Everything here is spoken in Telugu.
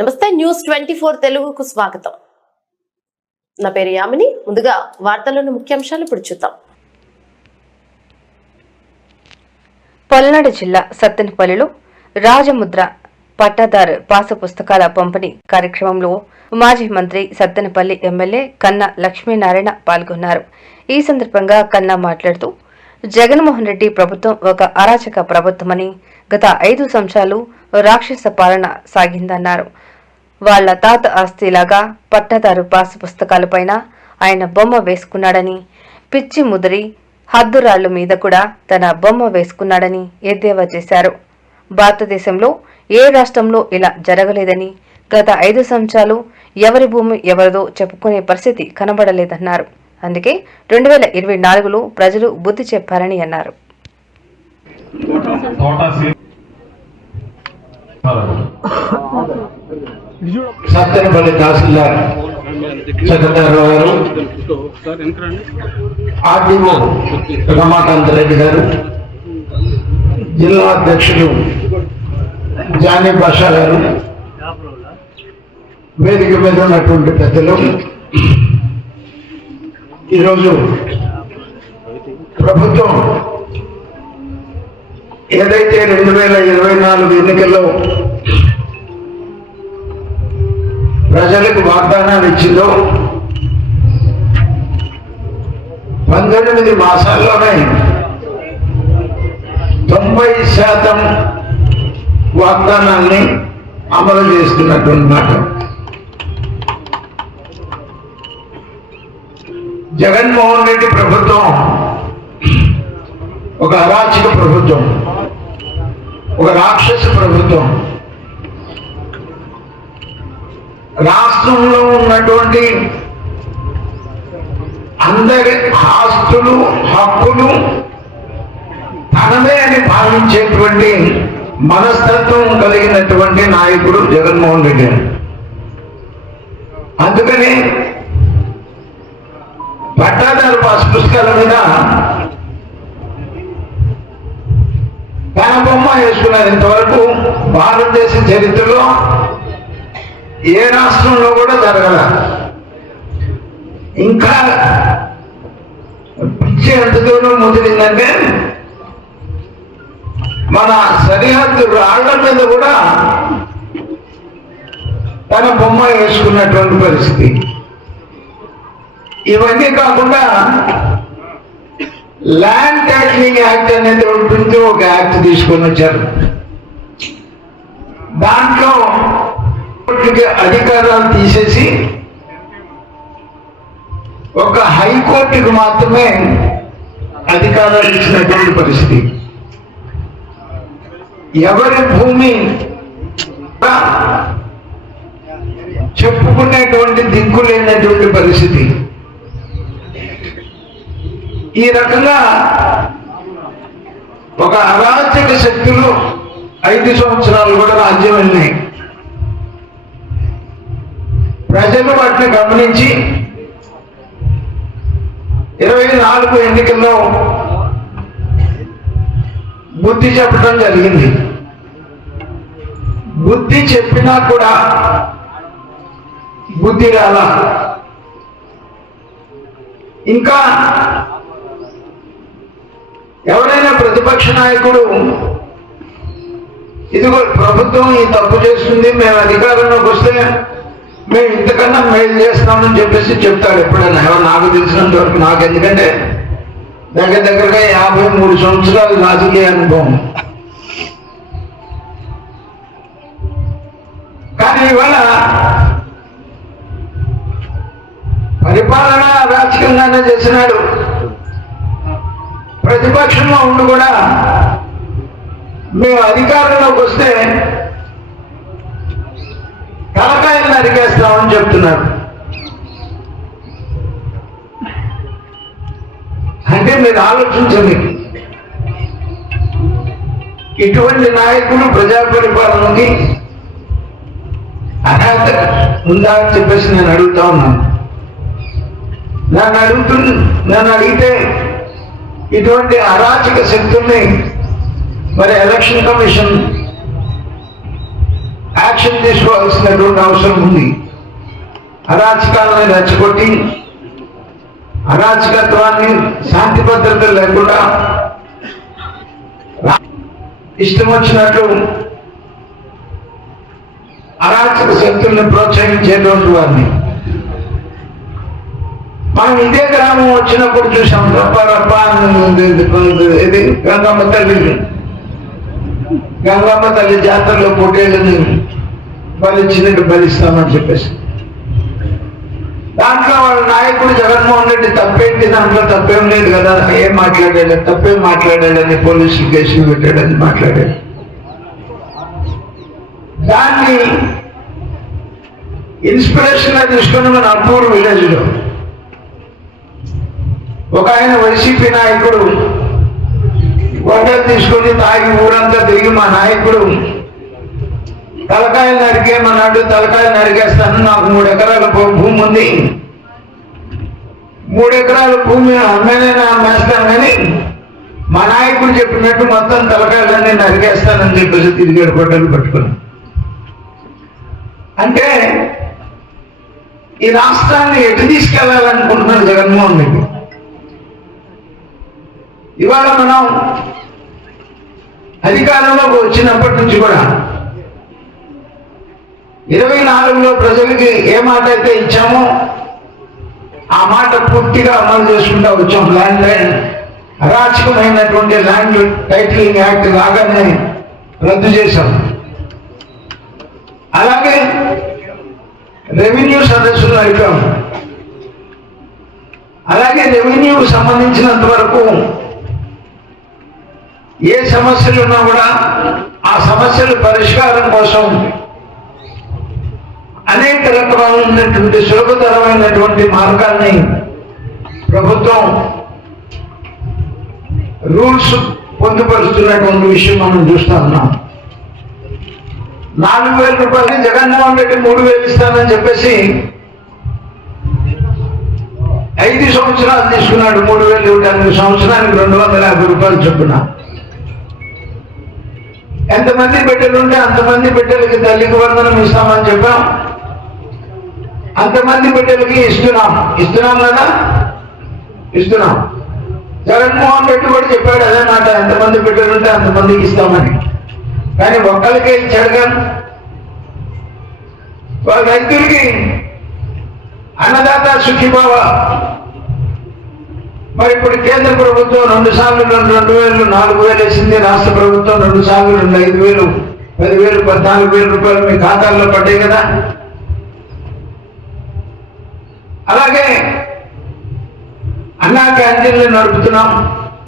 నమస్తే న్యూస్ 24 తెలుగుకు స్వాగతం. నా పేరు యామిని. ముందుగా వార్తల్లోని ముఖ్యాంశాలు ఇప్పుడు చూద్దాం. పల్నాడు జిల్లా సత్తెనపల్లిలో రాజముద్ర పట్టాదారు పాసు పుస్తకాల పంపిణీ కార్యక్రమంలో మాజీ మంత్రి సత్తెనపల్లి ఎమ్మెల్యే కన్నా లక్ష్మీనారాయణ పాల్గొన్నారు. ఈ సందర్భంగా కన్నా మాట్లాడుతూ జగన్మోహన్ రెడ్డి ప్రభుత్వం ఒక అరాచక ప్రభుత్వమని, గత 5 సంవత్సరాలు రాక్షస పాలన సాగిందన్నారు. వాళ్ల తాత ఆస్తిలాగా పట్టాదారు పాసు పుస్తకాలపైన ఆయన బొమ్మ వేసుకున్నాడని, పిచ్చి ముదిరి హద్దురాళ్లు మీద కూడా తన బొమ్మ వేసుకున్నాడని ఎద్దేవా చేశారు. భారతదేశంలో ఏ రాష్ట్రంలో ఇలా జరగలేదని, గత 5 సంవత్సరాలు ఎవరి భూమి ఎవరిదో చెప్పుకునే పరిస్థితి కనబడలేదన్నారు. అందుకే 2024లో ప్రజలు బుద్ధి చెప్పారని అన్నారు. సత్తెనపల్లి తహసీల్దార్ చంద్రరావు గారు, ఆర్డీఓ రమాకాంత్ రెడ్డి గారు, జిల్లా అధ్యక్షులు జానీ బాషా గారు, వేదిక మీద ఉన్నటువంటి పెద్దలు, ఈరోజు ప్రభుత్వం ఏదైతే 2024 ఎన్నికల్లో ప్రజలకు వాగ్దానాలు ఇచ్చిందో 19 మాసాల్లోనే 90% వాగ్దానాల్ని అమలు చేస్తున్నటువంటి మాట. జగన్మోహన్ రెడ్డి ప్రభుత్వం ఒక అరాచక ప్రభుత్వం, ఒక రాక్షస ప్రభుత్వం. రాష్ట్రంలో ఉన్నటువంటి అందరి ఆస్తులు, హక్కులు తనమే అని భావించేటువంటి మనస్తత్వం కలిగినటువంటి నాయకుడు జగన్మోహన్ రెడ్డి. అందుకని పట్టాదారు పాస్ పుస్తకాల మీద తన బొమ్మ వేసుకున్నారు. ఇంతవరకు భారతదేశ చరిత్రలో ఏ రాష్ట్రంలో కూడా జరగల. ఇంకా పిచ్చి ఎంత దూరం ముదిరిందంటే మన సరిహద్దు రాళ్ల మీద కూడా తన బొమ్మ వేసుకున్నటువంటి పరిస్థితి. ఇవన్నీ కాకుండా ల్యాండ్ టైటిలింగ్ యాక్ట్ అనేది ఉంటుంది, ఒక యాక్ట్ తీసుకొని వచ్చారు. దాంట్లో అధికారాలు తీసేసి ఒక హైకోర్టుకు మాత్రమే అధికారాలు ఇచ్చినటువంటి పరిస్థితి. ఎవరి భూమి చెప్పుకునేటువంటి దిక్కు లేనటువంటి పరిస్థితి. ఈ రకంగా ఒక అరాచక శక్తులు 5 సంవత్సరాలు కూడా రాజ్యం వెళ్ళినాయి. ప్రజలు వాటిని గమనించి 24 ఎన్నికల్లో బుద్ధి చెప్పడం జరిగింది. బుద్ధి చెప్పినా కూడా బుద్ధి రాలా. ఇంకా ఎవరైనా ప్రతిపక్ష నాయకుడు ఇదిగో ప్రభుత్వం ఈ తప్పు చేస్తుంది, మేము అధికారంలోకి వస్తే మేము ఇంతకన్నా మేలు చేస్తామని చెప్పేసి చెప్తాడు ఎప్పుడైనా. నాకు తెలిసినంత వరకు, నాకు ఎందుకంటే దగ్గరగా 53 సంవత్సరాలు రాజకీయ అనుభవం. కానీ ఇవాళ పరిపాలన రాజకీయంగానే చేసినాడు. ప్రతిపక్షంలో ఉండి కూడా మేము అధికారంలోకి వస్తే తలకాయలు నరికేస్తామని చెప్తున్నారు. అంటే మీరు ఆలోచించండి, ఇటువంటి నాయకులు ప్రజా పరిపాలనకి అర్హత ఉందా అని చెప్పేసి నేను అడుగుతా ఉన్నాను. నన్ను అడిగితే ఇటువంటి అరాచక శక్తుల్ని మరి ఎలక్షన్ కమిషన్ యాక్షన్ యాక్షన్ తీసుకోవాల్సినటువంటి అవసరం ఉంది. అరాచకాలను రెచ్చగొట్టి అరాచకత్వాన్ని శాంతి భద్రతలు లేకుండా ఇష్టం వచ్చినట్లు అరాచక శక్తుల్ని ప్రోత్సహించేటువంటి వారిని మనం ఇదే గ్రామం వచ్చినప్పుడు చూసాం. రప్ప ఇది గంగమ్మ తల్లి జాతరలో పొట్టేళ్ళని బలిచ్చినట్టు బలిస్తామని చెప్పేసి దాంట్లో వాళ్ళ నాయకుడు జగన్మోహన్ రెడ్డి తప్పేంటి, దాంట్లో తప్పేం లేదు కదా, ఏం మాట్లాడాడు, తప్పేం మాట్లాడాడని పోలీసులు కేసులు పెట్టాడని మాట్లాడాడు. దాన్ని ఇన్స్పిరేషన్ గా తీసుకుని మన అప్పూరు విలేజ్ లో ఒక ఆయన వైసీపీ నాయకుడు హోటల్ తీసుకొని తాగి ఊరంతా తిరిగి మా నాయకుడు తలకాయలు నరికేమన్నాడు. తలకాయలు నరికేస్తాను, నాకు 3 ఎకరాల భూమి ఉంది, 3 ఎకరాల భూమి అమ్మేనైనా అమ్మేస్తాను కానీ మా నాయకుడు చెప్పినట్టు మొత్తం తలకాయలన్నీ నరికేస్తానని చెప్పేసి తిరిగాడు హోటల్ పట్టుకుని. అంటే ఈ రాష్ట్రాన్ని ఎటు తీసుకెళ్లాలనుకుంటున్నాడు జగన్మోహన్ రెడ్డి. ఇవాళ మనం అధికారంలోకి వచ్చినప్పటి నుంచి కూడా 24లో ప్రజలకి ఏ మాట అయితే ఇచ్చామో ఆ మాట పూర్తిగా అమలు చేసుకుంటూ వచ్చాం. ల్యాండ్ అరాచకమైనటువంటి ల్యాండ్ టైటిలింగ్ యాక్ట్ లాగానే రద్దు చేశాం. అలాగే రెవెన్యూ సదస్సులు నడిపాము. అలాగే రెవెన్యూకు సంబంధించినంత వరకు ఏ సమస్యలు ఉన్నా కూడా ఆ సమస్యల పరిష్కారం కోసం అనేక రకమైనటువంటి సులభతరమైనటువంటి మార్గాన్ని ప్రభుత్వం రూల్స్ పొందుపరుస్తున్నటువంటి విషయం మనం చూస్తా ఉన్నాం. 4,000 రూపాయలు జగన్మోహన్ రెడ్డి 3,000 ఇస్తానని చెప్పేసి 5 సంవత్సరాలు తీసుకున్నాడు. 3,000 ఇవ్వడానికి సంవత్సరానికి 250 రూపాయలు చొప్పున. ఎంతమంది బిడ్డలుంటే అంతమంది బిడ్డలకి తల్లికి వందనం ఇస్తామని చెప్పాం. అంతమంది బిడ్డలకి ఇస్తున్నాం కదా, ఇస్తున్నాం. జగన్మోహన్ రెడ్డి కూడా చెప్పాడు అదే మాట, ఎంతమంది బిడ్డలుంటే అంతమందికి ఇస్తామని. కానీ ఒక్కరికే ఇచ్చాడు కానీ వాళ్ళ రైతులకి అన్నదాత సుఖీభావ. మరి ఇప్పుడు కేంద్ర ప్రభుత్వం 2 సార్లు 2,000 4,000 వేసింది. రాష్ట్ర ప్రభుత్వం 2 సార్లు 5,000 10,000 14,000 రూపాయలు మీ ఖాతాల్లో పడ్డాయి కదా. అలాగే అన్నా క్యాంటీన్లు నడుపుతున్నాం.